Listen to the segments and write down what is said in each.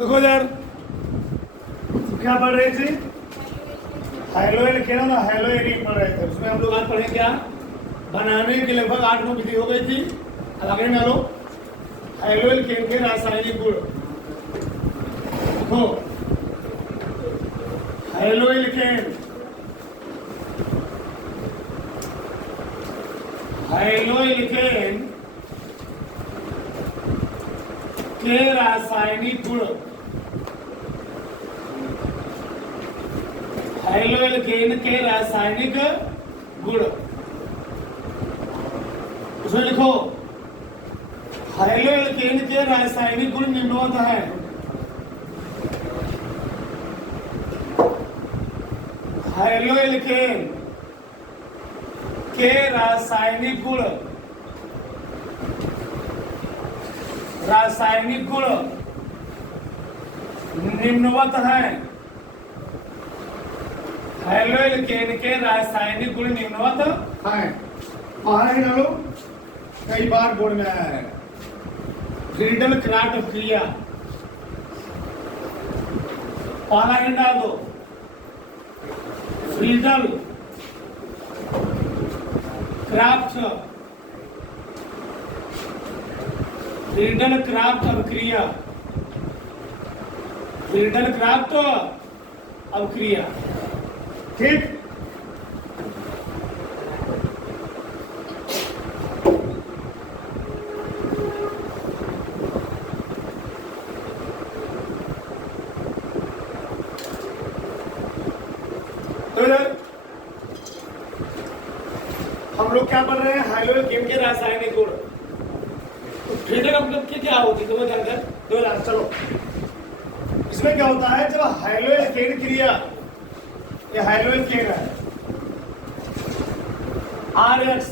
देखो यार, क्या पढ़ रहे थे? हाइलोएल के ना हाइलोएरिन पढ़ रहे थे। उसमें हम लोग आज पढ़े क्या? बनाने की लगभग 8-9 विधि हो गई थी। अब आगे डालो हाइलोएल केन के रासायनिक गुण। देखो हाइलोएल केन के रासायनिक गुण। हाइलोएल्केन के रासायनिक गुण उसमें लिखो हाइलोएल्केन के रासायनिक गुण निम्नवत है। हाइलोएल्केन के रासायनिक गुण निम्नवत है। हाइलोएल्केन के रासायनिक गुण निम्नवत है। बाहर ही डालो, कई बार बोर्ड में आया है। फ्रीडल क्राफ्ट क्रिया पहला ही डाल दो। फ्रीडल क्राफ्ट अभिक्रिया। फ्रीडल क्राफ्ट अभिक्रिया, ठीक। तो हम लोग क्या पढ़ रहे हैं? हाइलोएल्केन के रासायनिक गुण। तो फ्रीडल अभिक्रिया क्या होती है तुम्हें जानकर दो लाख। चलो इसमें क्या होता है, जब हाइलोएल्केन क्रिया, ये हाइलोएल्केन है RX,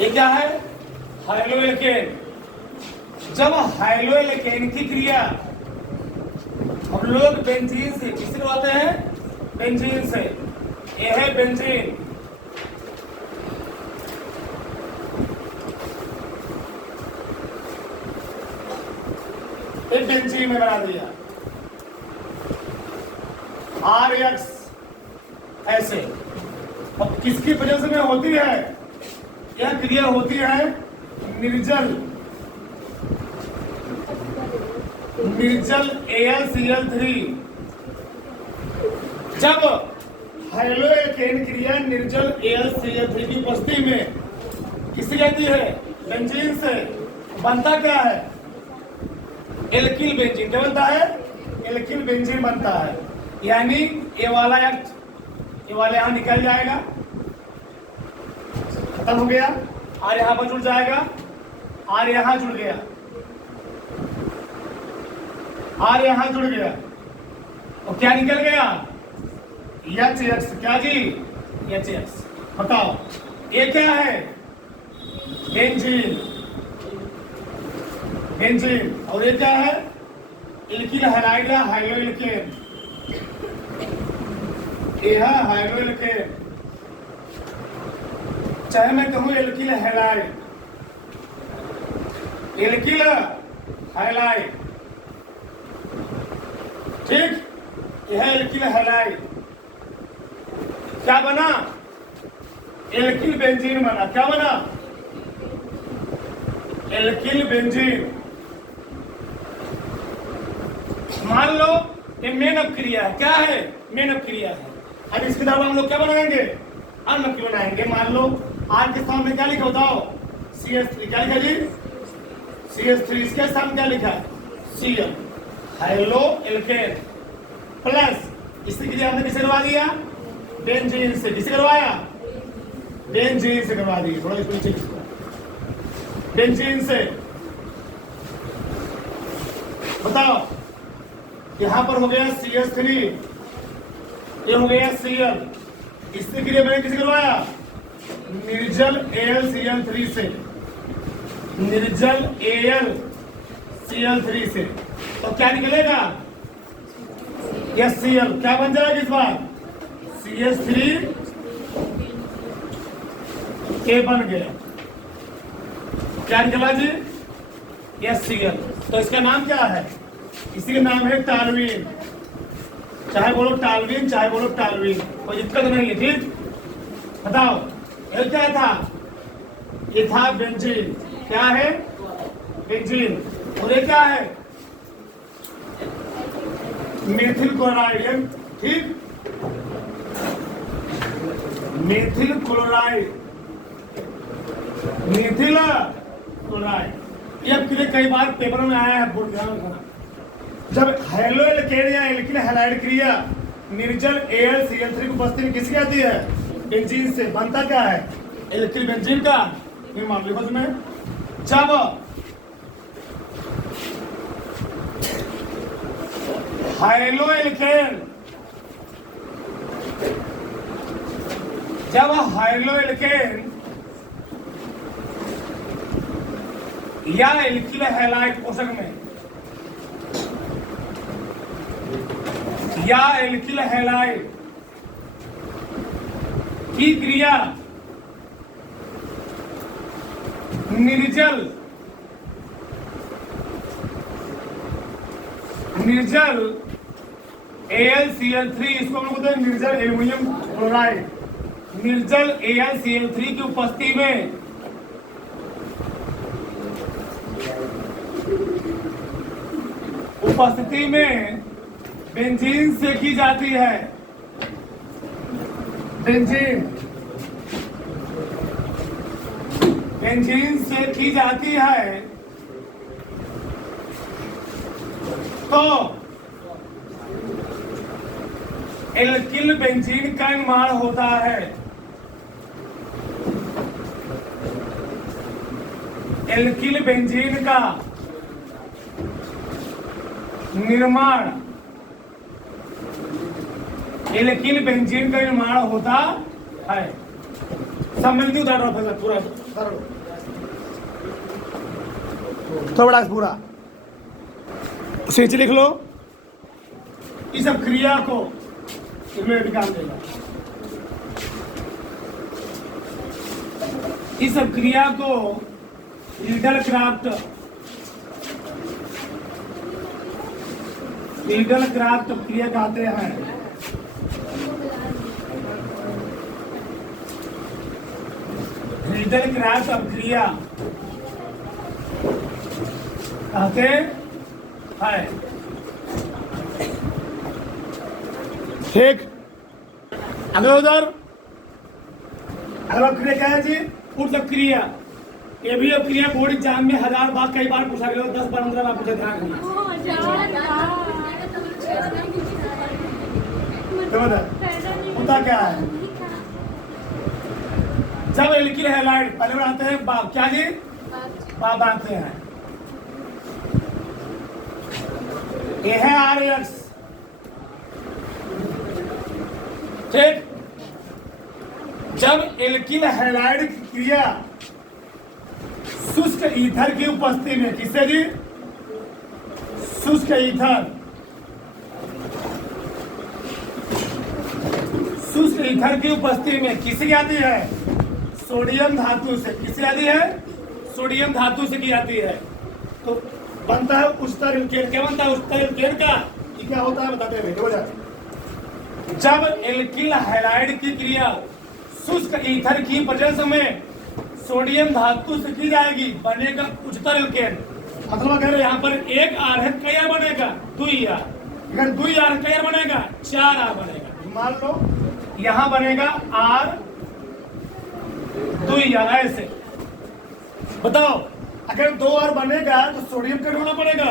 ये क्या है? हाइलोएल्केन। जब हाइलोएल्केन की क्रिया हम लोग बेंजीन से किससे करवाते हैं? बेंजीन से। ये है बेंजीन। एक बेंजीन में बना दिया RX ऐसे। अब किसकी वजह से में होती है? यह क्रिया होती है निर्जल AlCl3। जब हाइलोएल्केन क्रिया निर्जल AlCl3 की उपस्थिति में किससे कहती है? बेंजीन से। बनता क्या है? Alkyl benzene. क्या बनता है? एल्किल बेंजीन बनता है। यानी ये वाला यहाँ निकल जाएगा, खत्म हो गया। और यहाँ पर जुड़ जाएगा, और यहाँ जुड़ गया, और यहाँ जुड़ गया। और क्या निकल गया? HX। क्या जी? HX। बताओ ये क्या है? बेंजीन। और ये क्या है? एल्किल हैलाइड या हाइलोएल्केन। ये है हाइलोएल्केन। चाहे मैं कहूं एल्किल हैलाइड, ठीक। यह है एल्किल हैलाइड। क्या बना? एल्किल बेंजीन बना। क्या बना? Alkyl benzene. मान लो ये मेन अपक्रिया है। क्या है? मेन अपक्रिया है। अब इसके द्वारा हम लोग क्या बनाएंगे? अनअपक्रिया बनाएंगे। मान लो R के स्थान में क्या लिखा बताओ? CH3। क्या लिखा जी? CH3। इसके स्थान क्या लिखा है? Cl। हाइलोएल्केन प्लस इसकी क्रिया हमने किसे करवा दिया? बेंजीन से। किसे करवाया? बेंजीन से करवा दी। थोड़ा इसको नीचे बेंजीन से। बताओ यहां पर हो गया CH3, ये हो गया Cl। इससे क्रिया मैंने किसे करवाया? निर्जल AlCl3 से। निर्जल AlCl3 से। तो क्या निकलेगा? Cl। क्या बन जाएगा इस बार? CH3 K बन गया। क्या निकला जी? HCl। तो इसका नाम क्या है? इसी का नाम है टॉल्यूइन। चाहे बोलो टॉल्यूइन, चाहे बोलो टॉल्यूइन, कोई दिक्कत नहीं है। ठीक, बताओ ये क्या था? ये था बेंजीन। क्या है? बेंजीन। और ये क्या है? Methyl chloride. ठीक, मेथिल क्लोराइड, मेथिल क्लोराइड। ये अब कई बार पेपर में आया है, बहुत ध्यान रखना। जब हैलो एल्केन या एल्किल हैलाइड क्रिया निर्जल AlCl3 की उपस्थिति में किसकी आती है? बेंजीन से। बनता क्या है? एल्किल बेंजीन का निर्माण। लिखो तुम्हें, जब हैलो एल्केन, जब हैलो एल्केन या एल्किल हैलाइड पोषक में या एल्किल हैलाइड की क्रिया निर्जल AlCl3, इसको हम लोग बोलते हैं निर्जल एल्युमिनियम क्लोराइड, निर्जल AlCl3 की उपस्थिति में बेंजीन से की जाती है। बेंजीन से की जाती है तो एल्किल बेंजीन का निर्माण होता है। एल्किल बेंजीन का निर्माण, एल्किल बेंजीन का निर्माण होता है। सब मिलती उतार पूरा थोड़ा बड़ा पूरा स्विच लिख लो। इस सब क्रिया को इसमें काम देगा। इस सब क्रिया को लीडलक्राफ्ट क्रिया कहते हैं। लीडलक्राफ्ट क्रिया कहते हैं। ठीक, अगला उधर अगला क्रिया क्या है जी? ऊर्ध्व क्रिया। ये भी अब क्रिया बोर्ड एग्जाम में 1000 बार कई बार पूछा गया, 10-15 बार पूछा। ध्यान होता क्या है? जब एल्किल हैलाइड पहले बनाते हैं बाप, क्या जी? बाप बनाते हैं। ये है RX। ठीक, जब एल्किल हैलाइड की क्रिया शुष्क ईथर की उपस्थिति में, किससे जी? शुष्क ईथर, शुष्क ईथर की उपस्थिति में किसकी आती है? सोडियम धातु से। किससे आती है? सोडियम धातु से की जाती है। तो बनता है उच्चतर एल्केन। क्या बनता है उच्चतर एल्केन का? ये क्या होता है बताते हैं। हो जाए जब एल्किल हैलाइड की क्रिया शुष्क ईथर की प्रेजेंस में सोडियम धातु से की जाएगी, बनेगा उच्चतर एल्केन। मतलब अगर यहाँ पर एक R है, कई R बनेगा? 2 R। अगर 2 R कई R बनेगा? 4 R बनेगा। मान लो यहाँ बनेगा R 2 R। ऐसे बताओ, अगर 2 R बनेगा तो सोडियम का होना पड़ेगा,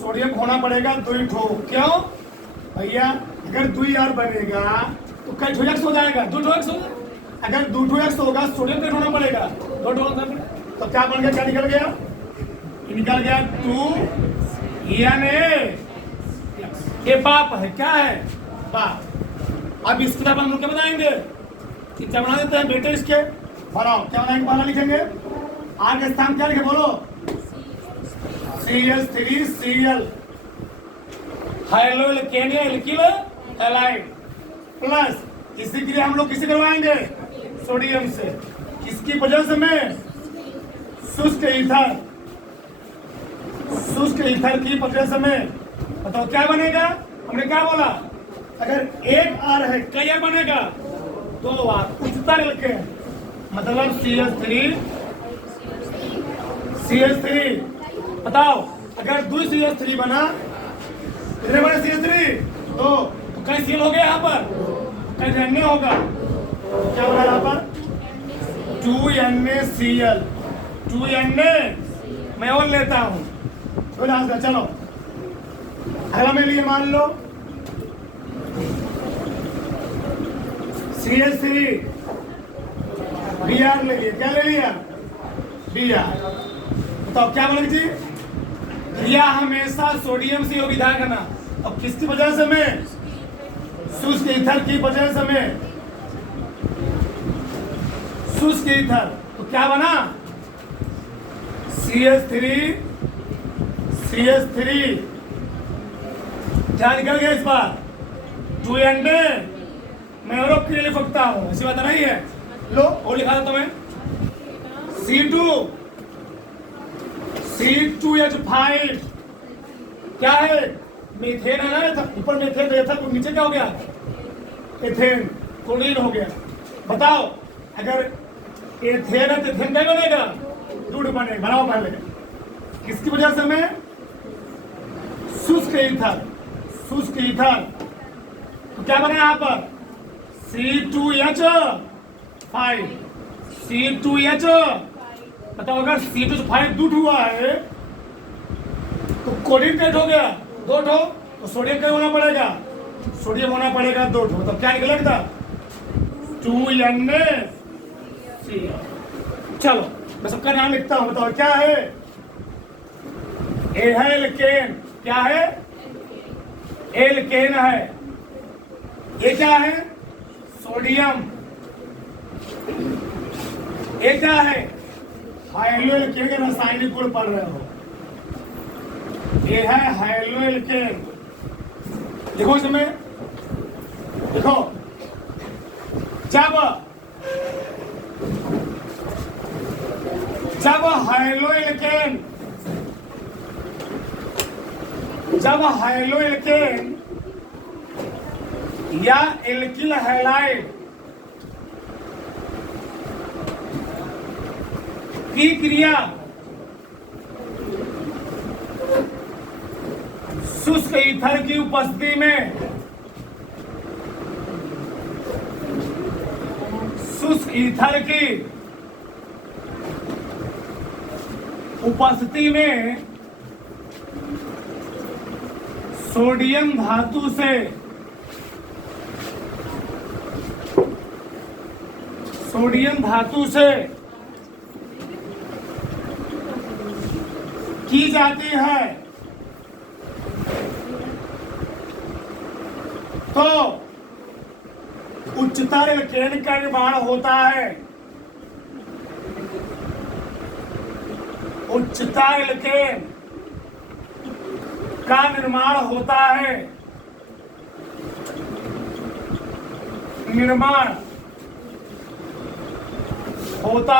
सोडियम होना पड़ेगा 2 ठो। क्यों भैया? अगर 2 R बनेगा तो कई ठो X हो जाएगा? 2 ठो X होगा। अगर 2 ठो X होगा, सोडियम का होना पड़ेगा 2 ठो। तो क्या बन गया? क्या निकल गया? निकल गया 2 Na। ये बाप है। क्या है? बाप। अब इसके बाद हम लोग क्या बनाएंगे? क्या बना देते हैं बेटे इसके? बनाओ, क्या बनाएंगे? पहला लिखेंगे आर के स्थान क्या लिखे? बोलो CH3Cl हैलो एल्केन या एल्किल हैलाइड प्लस किसी के लिए हम लोग किसी करवाएंगे? सोडियम से। किसकी वजह से? में शुष्क ईथर शुष्क ईथर की पकड़े समय बताओ क्या बनेगा। हमने क्या बोला, अगर एक आर है कई आर बनेगा, 2 आर उच्चतर लिखे, मतलब CH3 बताओ अगर 2 CH3 बना, कितने बने CH3 तो कई सील हो गया यहाँ पर, कई NA होगा, क्या बना यहाँ पर 2NaCl, 2Na मैं और लेता हूँ। चलो अगला मेरे लिए मान लो CH3 Br ले लिया, क्या ले लिया Br। बताओ क्या बोलेगी जी, क्रिया हमेशा सोडियम से होगी, ध्यान करना। अब किसकी वजह से मैं, शुष्क ईथर की वजह से मैं, शुष्क ईथर तो क्या बना CH3 क्या निकल गया इस बार 2Na, मैं और क्रिया लिख सकता हूं, ऐसी बात नहीं है। लो और लिखा था तुम्हें C2H5 क्या है, मीथेन है ना, ऊपर मीथेन था, नीचे क्या हो गया एथेन, क्लोरीन हो गया। बताओ अगर एथेन है तो एथेन क्या बनेगा, दूध बनेगा। बनाओ पहले किसकी वजह से, मैं शुष्क ईथर तो क्या बना यहाँ पर C2H5 बताओ अगर C2H5 दूध हुआ है तो क्लोरीन कैट हो गया 2 ठो, तो सोडियम क्या होना पड़ेगा, सोडियम होना पड़ेगा 2 ठो, मतलब क्या निकलेगा 2NaCl। चलो मैं सबका नाम लिखता हूं, बताओ क्या है, ए है एल्केन, क्या है एल्केन है, ये क्या है सोडियम, ये क्या है हाइलो एल्केन के रासायनिक गुण पढ़ रहे हो, ये है हाइलो एल्केन। देखो इसमें, देखो जब हाइलो एल्केन या एल्किल हैलाइड की क्रिया शुष्क ईथर की उपस्थिति में, शुष्क ईथर की उपस्थिति में सोडियम धातु से की जाती है तो उच्चतर एल्केन का निर्माण होता है, उच्चतर एल्केन का निर्माण होता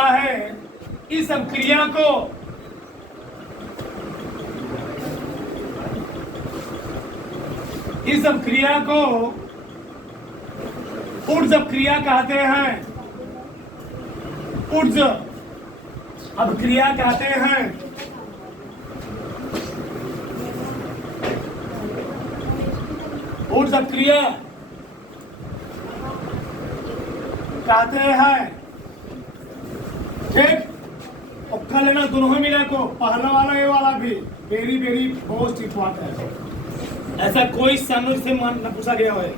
है, इस अभिक्रिया को ऊर्ज अभिक्रिया कहते हैं, ऊर्ज अभिक्रिया कहते हैं। ऊर्ज अभिक्रिया कहते हैं, ठीक। और कल लेना दोनों ही मिला को, पहला वाला ये वाला भी वेरी वेरी मोस्ट इंपॉर्टेंट है, ऐसा कोई सामने से न पूछा गया है,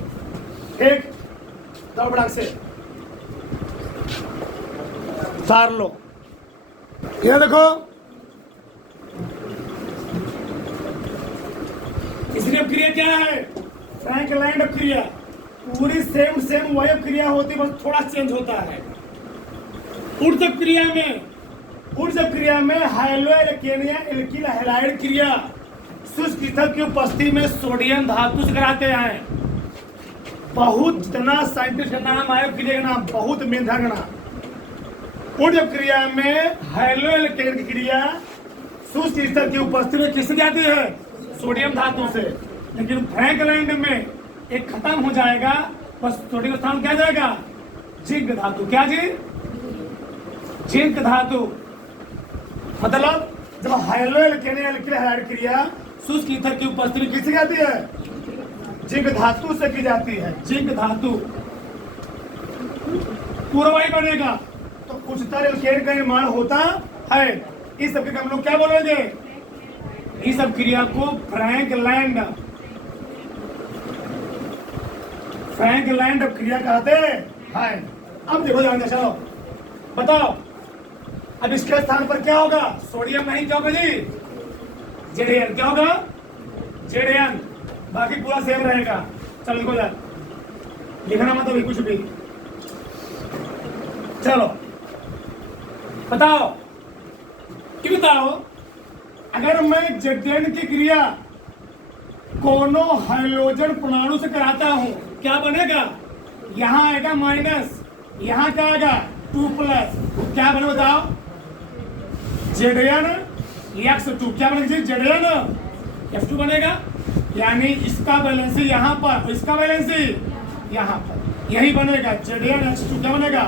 ठीक। दो बड़ा से तार लो, ये देखो इसकी क्रिया क्या है, फ्रैंकलाइन क्रिया, पूरी सेम वही क्रिया होती है, बस थोड़ा चेंज होता है। ऊर्ज क्रिया में हाइलो एल्केन या एल्किल हैलाइड क्रिया शुष्क ईथर की उपस्थिति में सोडियम धातु से कराते हैं। बहुत जितना साइंटिस्ट का नाम आया क्रिया का नाम बहुत मेधागणा। ऊर्ज क्रिया में हाइलो एल्केन की क्रिया शुष्क स्तर की उपस्थिति में किससे जाती है? सोडियम धातु से। लेकिन फ्रैंकलैंड में एक खत्म हो जाएगा, बस सोडियम स्थान क्या जाएगा? जिंक धातु। क्या जी? जिंक धातु। मतलब जब हाइलो एल्केन एल्किल हैलाइड क्रिया शुष्क ईथर की उपस्थिति में किससे जाती है? जिंक धातु से की जाती है। जिंक धातु पूरा वही बनेगा, तो उच्चतर एल्केन का निर्माण होता है। इस सब के हम लोग क्या बोलेंगे? इस सब क्रिया को फ्रैंकलैंड क्रिया कहते हैं। अब देखो ध्यान से, चलो बताओ, अब इसके स्थान पर क्या होगा? सोडियम नहीं, क्या होगा जी? जेडेएन। क्या होगा? जेडेएन। बाकी पूरा सेम रहेगा। चलो लिखो यार, लिखना मत अभी कुछ भी। चलो बताओ कि बताओ, अगर मैं जेडेएन की क्रिया कोनो हाइड्रोजन परमाणु से कराता हूं, क्या बनेगा? यहां आएगा माइनस, यहां क्या आएगा? 2+। क्या बने बताओ? जेडेएन X2। क्या बनेगा? जेडेएन X2 बनेगा। यानी इसका वैलेंसी यहां पर, इसका वैलेंसी यहां पर, यही बनेगा। जेडेएन X2 क्या बनेगा?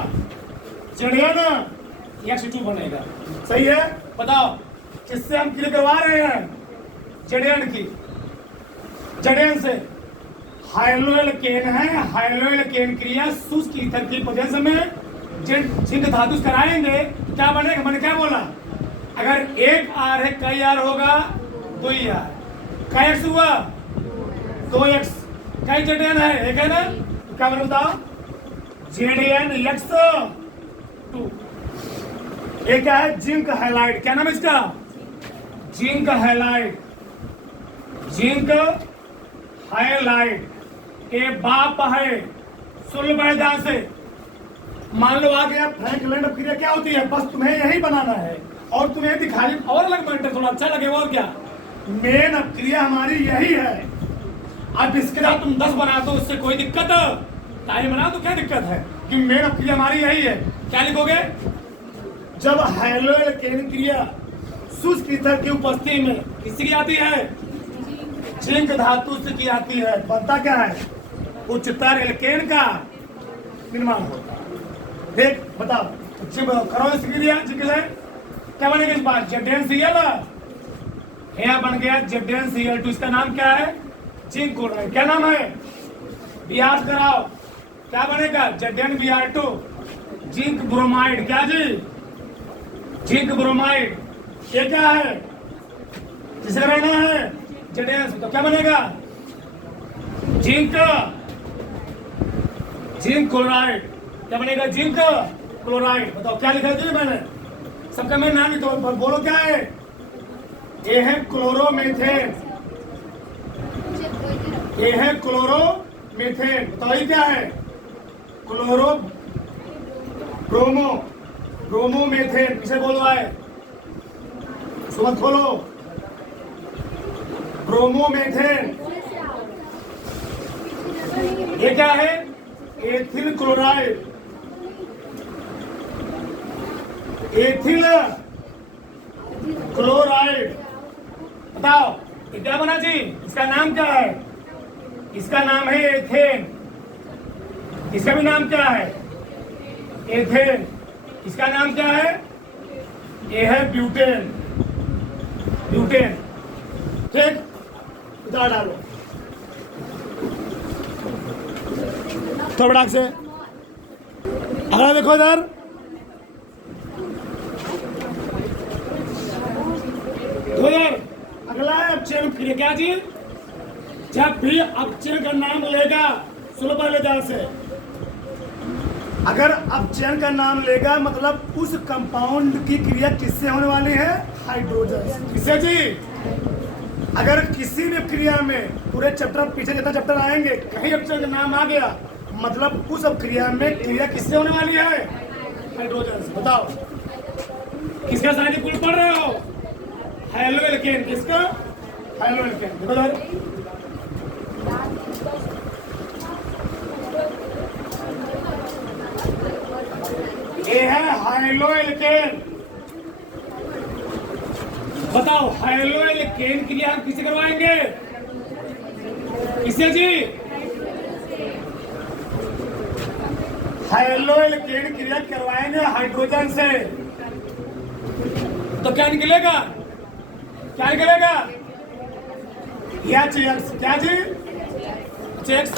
जेडेएन X2 बनेगा। सही है? बताओ किससे हम क्लियर करवा रहे हैं? जेडेएन की। जेडेएन से हाइलो एल्केन है। हाइलो एल्केन क्रिया शुष्क ईथर की पोजीशन में जिंक धातु कराएंगे, क्या बनेगा? मैंने क्या बोला? अगर एक आर है, कई आर होगा? 2R। कई एक्स हुआ? 2x। कई जेडेएन है? एक है ना? तो क्या बने बताओ? जेडेएन X2। एक क्या है? Zinc halide. क्या नाम है इसका? Zinc halide. जिंक हैलाइड के बाप है। सुन लो बड़े ध्यान से। मान लो आ गया फ्रैंकलैंड क्रिया क्या होती है? बस तुम्हें यही बनाना है और तुम्हें दिखाई और अलग मेंटर थोड़ा अच्छा लगेगा। और क्या मेन क्रिया हमारी यही है। अब इसके साथ तुम 10 बना दो, उससे कोई दिक्कत? टाइम बना तो क्या दिक्कत है? कि मेन क्रिया हमारी यही है। क्या लिखोगे? जब हाइलो एल्केन क्रिया शुष्क ईथर की उपस्थिति में किसकी आती है? जिंक धातु से की आती है। बनता क्या है? उच्चतर एल्केन का निर्माण होता है। देख बताओ, करो इस क्रिया क्या बनेगा इस बार? ZnCl यह बन गया ZnCl2। इसका नाम क्या है? Zinc chloride. क्या नाम है? बियास कराओ। क्या बनेगा? ZnBr2। Zinc bromide. क्या जी? Zinc bromide. ये क्या है? किसे रहना है? ZN। तो क्या बनेगा? Zinc chloride. क्या बनेगा? Zinc chloride. बताओ क्या लिखा है मैंने? सबका मैं नाम ही तो बोलो क्या है? ये है क्लोरोमेथेन। ये है क्लोरोमेथेन। बताओ ये क्या है? ब्रोमोमेथेन। किसे बोलो है? सुबह खोलो। ब्रोमोमेथेन। ये क्या है? Ethyl chloride. Ethyl chloride. बताओ ये क्या बना जी? इसका नाम क्या है? इसका नाम है एथेन। इसका भी नाम क्या है? एथेन। इसका नाम क्या है? ये है ब्यूटेन। ब्यूटेन। ठीक, उतार डालो थोड़ा से। अगला देखो इधर, अगला है अपचयन क्रिया। क्या जी? जब भी अपचयन का नाम लेगा, सुनो पहले ध्यान से, अगर अपचयन का नाम लेगा मतलब उस कंपाउंड की क्रिया किससे होने वाली है? हाइड्रोजन। किससे जी? अगर किसी भी क्रिया में पूरे चैप्टर पीछे जितना चैप्टर आएंगे कहीं अपचयन का नाम आ गया मतलब उस क्रिया में क्रिया किससे होने वाली है? हाइड्रोजन से। बताओ किसका साइड कुल पढ़ रहे हो? Haloalkane. किसका? Haloalkane. देखो इधर, ये है हाइलो एल्केन। बताओ हाइलो एल्केन क्रिया हम किसे करवाएंगे? किसे जी? हाइलो एल्केन क्रिया करवाएंगे हाइड्रोजन से। तो क्या निकलेगा? क्या निकलेगा? एच क्या जी? एच।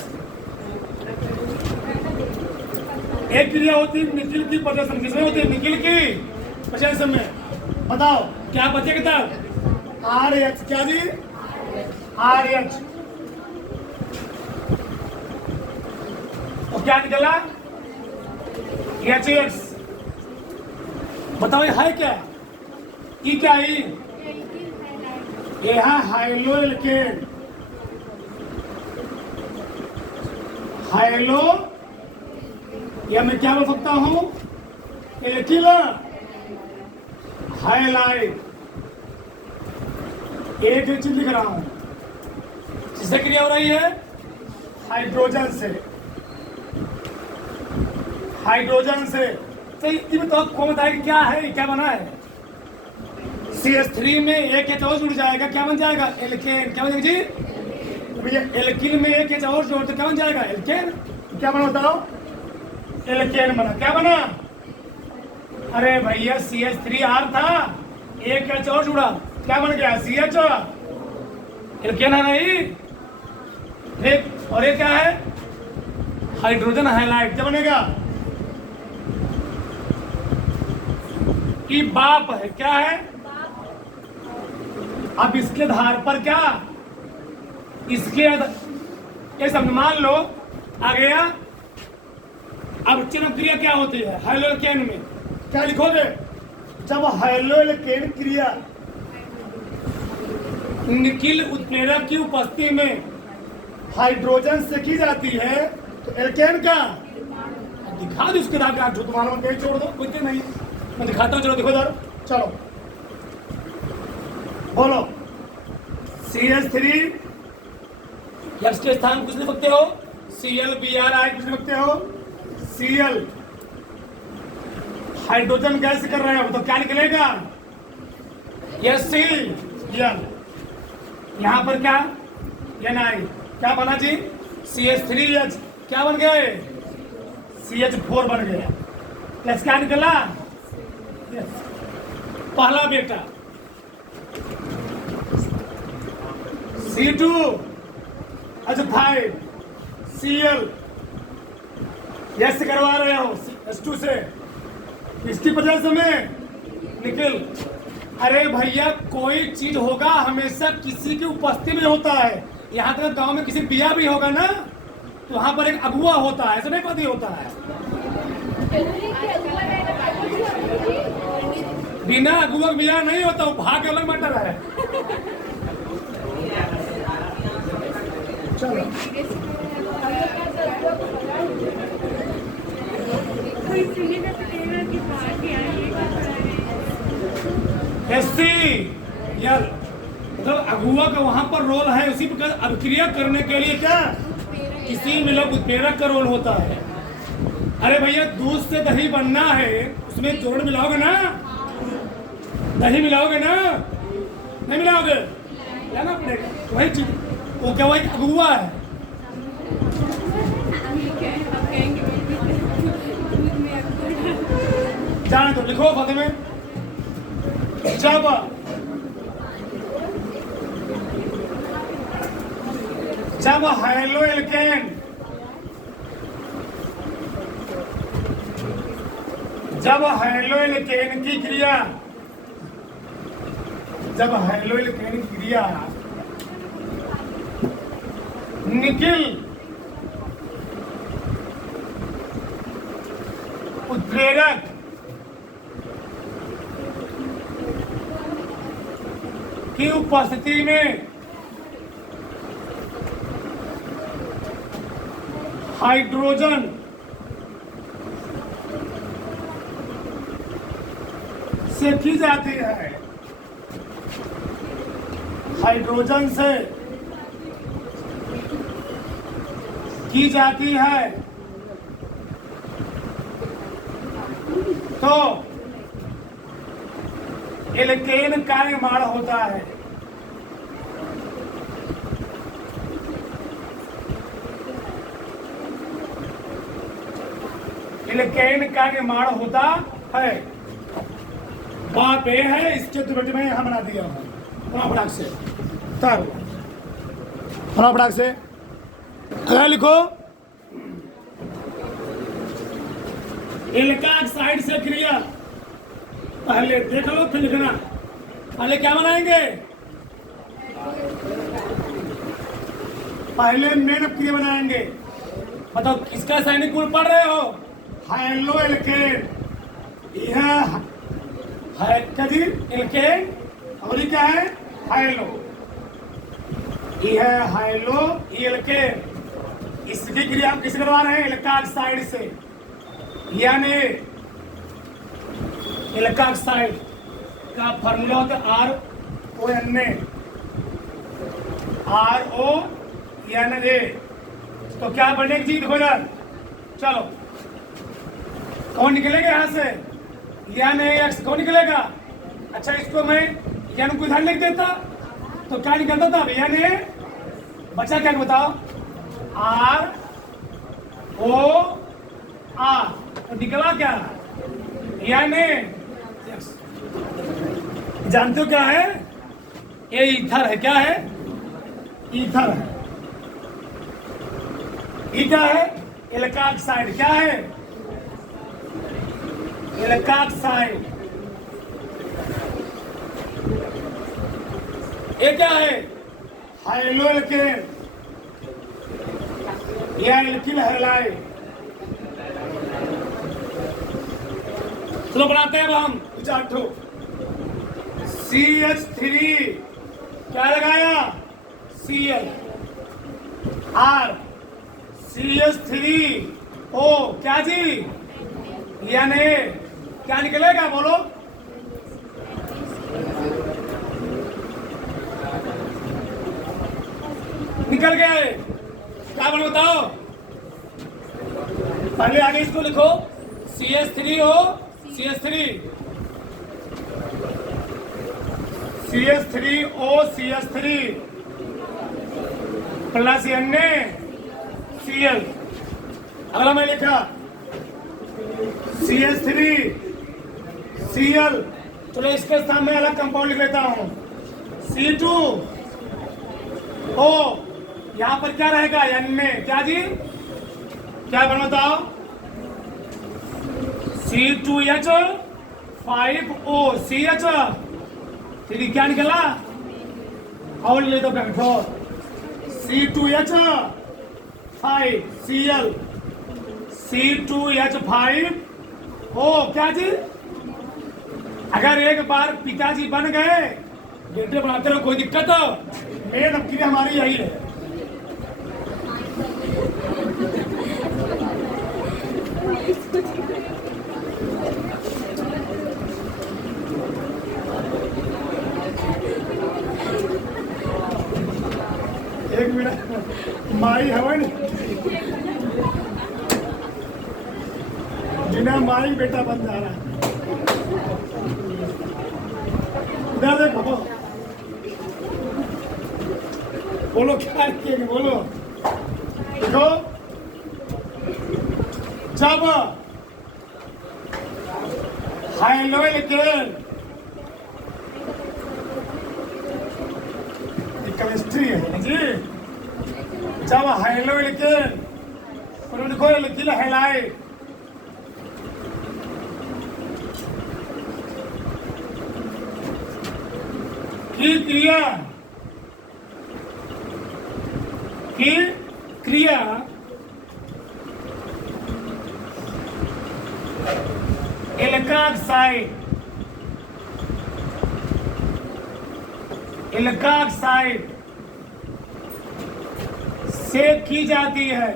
एक क्रिया होती है निकिल की पोटेंशियल, किसमें होती है? निकिल की पोटेंशियल में। बताओ क्या बचेगा तब? R H. क्या जी? R H. तो क्या निकला? H X. बताओ ये है क्या? ये क्या है? ये है हाइलो एल्केन। हाइलो या मैं क्या बोल सकता हूं? Alkyl highlight. एक चीज लिख रहा हूं, जिससे क्रिया हो रही है हाइड्रोजन से। हाइड्रोजन से तो आपको कौन बताएगा क्या है, क्या बना है? CH3 में एक एच और जुड़ जाएगा, क्या बन जाएगा? एल्केन। क्या बन जाएगा जी? भैया एल्किन में एक एच और जोड़ तो क्या बन जाएगा? एल्केन। क्या बना बताओ? एल्केन बना। क्या बना? अरे भैया CH3R था, एक एच और जुड़ा, क्या बन गया? CH। एल्केन है नहीं? ठीक। और ये क्या है? Hydrogen highlight. क्या बनेगा? ये बाप है। क्या है? अब इसके आधार पर क्या, इसके ये सब मान लो आ गया। अब चरण क्रिया क्या होती है हाइलो एल्केन में? क्या लिखोगे? जब हाइलो एल्केन क्रिया निकिल उत्प्रेरक की उपस्थिति में हाइड्रोजन से की जाती है तो एल्केन का दिखा दो। उसके आगे आप झूठ मानो कहीं छोड़ दो, कोई नहीं, मैं दिखाता हूँ। चलो देखो इधर, चलो बोलो। CH3 एक्स के स्थान कुछ लिख सकते हो? ClBr कुछ लिख सकते हो? Cl। हाइड्रोजन गैस कर रहे हो तो क्या निकलेगा? Cl। यहां पर क्या? Ni। क्या बना जी? CH3H। क्या बन गए? CH4 बन गया। प्लस क्या निकला? पहला बेटा C2 अच्छा 5 Cl। यस करवा रहे हो H2 से, इसकी वजह से मैं निकल। अरे भैया कोई चीज होगा हमेशा किसी की उपस्थिति में होता है। यहाँ तक गांव में किसी बिया भी होगा ना, तो वहां पर एक अगुआ होता है, ऐसा नहीं पति होता है। बिना अगुआ बिया नहीं होता, वो भाग अलग मैटर है। चलो एससी यार, मतलब अगुआ का वहां पर रोल है, उसी प्रकार अभिक्रिया करने के लिए क्या किसी में लोग उत्प्रेरक का रोल होता है। अरे भैया दूध से दही बनना है, उसमें जोड़ मिलाओगे ना? दही मिलाओगे ना? नहीं मिलाओगे, लाना पड़ेगा। वही चीज वो क्या, वही अगुआ है। जाने तो लिखो फाते में। जब हाइलो एल्केन की क्रिया, जब हाइलो एल्केन की क्रिया निकिल उत्प्रेरक की उपस्थिति में हाइड्रोजन से की जाती है, हाइड्रोजन से की जाती है, तो एल्केन का निर्माण होता है। एल्केन का निर्माण होता है। बात यह है, इसके दुपट्टे में हम बना दिया हूं फटाफट से तब फटाफट से अगर लिखो एल्का ऑक्साइड से क्रिया, पहले देख लो फिर लिखना। पहले क्या बनाएंगे? पहले मेन क्रिया बनाएंगे। बताओ किसका सैनिक गुण पढ़ रहे हो? Haloalkane. यह है कभी एल्केन और ये क्या है? हाइलो। ये है हाइलो, ये एल्केन। इसकी क्रिया हम किससे करवा रहे हैं? एल्का ऑक्साइड से, यानी एल्का ऑक्साइड का फॉर्मूला होता है RONA। तो क्या बनेगी जी? देखो इधर, चलो कौन निकलेगा यहाँ से? NaX कौन निकलेगा? अच्छा इसको मैं यान को इधर लिख देता तो क्या निकलता था? Na बचा क्या बताओ? ROR तो निकला क्या? Na। जानते हो क्या है? ये ईथर है। क्या है? ईथर है। ये क्या है? एल्का ऑक्साइड। क्या है? एल्का ऑक्साइड। ये क्या है? हाइलो एल्केन या एल्किल हैलाइड। चलो बनाते हैं अब हम चार ठो। CH3 क्या लगाया? Cl R CH3O क्या जी? Na क्या निकलेगा? बोलो। निकल गया है। क्या बने बताओ? पहले आगे इसको लिखो CH3O CH3 प्लस NaCl। अगला मैं लिखा CH3Cl। चलो इसके स्थान में अलग कंपाउंड लिख लेता हूं C2O। यहां पर क्या रहेगा? Na। क्या जी? क्या बना बताओ? C2H5O CH। फिर क्या निकला? और ले दो कंट्रोल C2H5Cl C2H5O। क्या जी? अगर एक बार पिताजी बन गए, बेटे बनाते रहो, कोई दिक्कत हो? मेन क्रिया हमारी यही है। एक मिनट माई हवा बिना माई बेटा बन जा रहा है। इधर देखो, बोलो क्या किएगी? बोलो। देखो जब हाइलो एल्केन केमिस्ट्री है जी। जब हाइलो एल्केन उनको एल्किल हैलाइड की क्रिया एल्का ऑक्साइड से की जाती है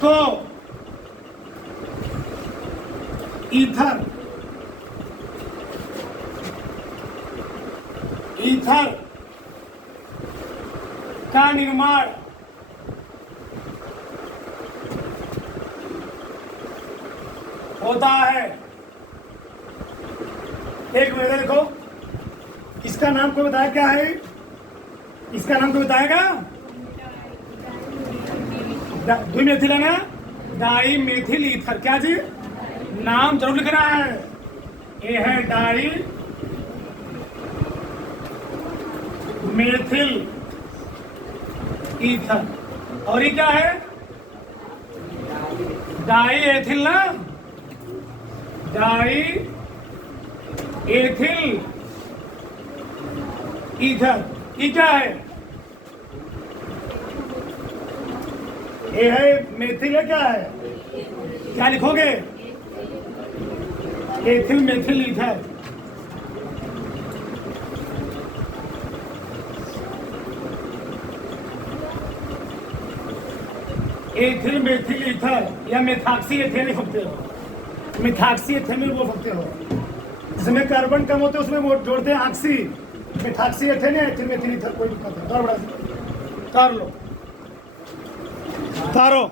तो ईथर का निर्माण इधर देखो, इसका नाम कोई बताया क्या है? इसका नाम कोई बताएगा? द्विमेथिल है ना, डाई मेथिल ईथर। क्या जी? नाम जरूर लिखना है। ये है डाई मेथिल ईथर। और ये क्या है? डाई एथिल ना, डाई एथिल ईथर। ये क्या है? ये है मेथिल है, क्या है? क्या लिखोगे? Ethyl methyl ether. Ethyl methyl ether या मेथाक्सी एथेन लिख सकते हो। मेथाक्सी एथेन भी बोल सकते हो। जिसमें कार्बन कम होते हैं उसमें वो जोड़ते हैं ऑक्सी। मेथाक्सी एथेन है, एथिल मेथिल ईथर। कोई दिक्कत नहीं, कर लो। तारो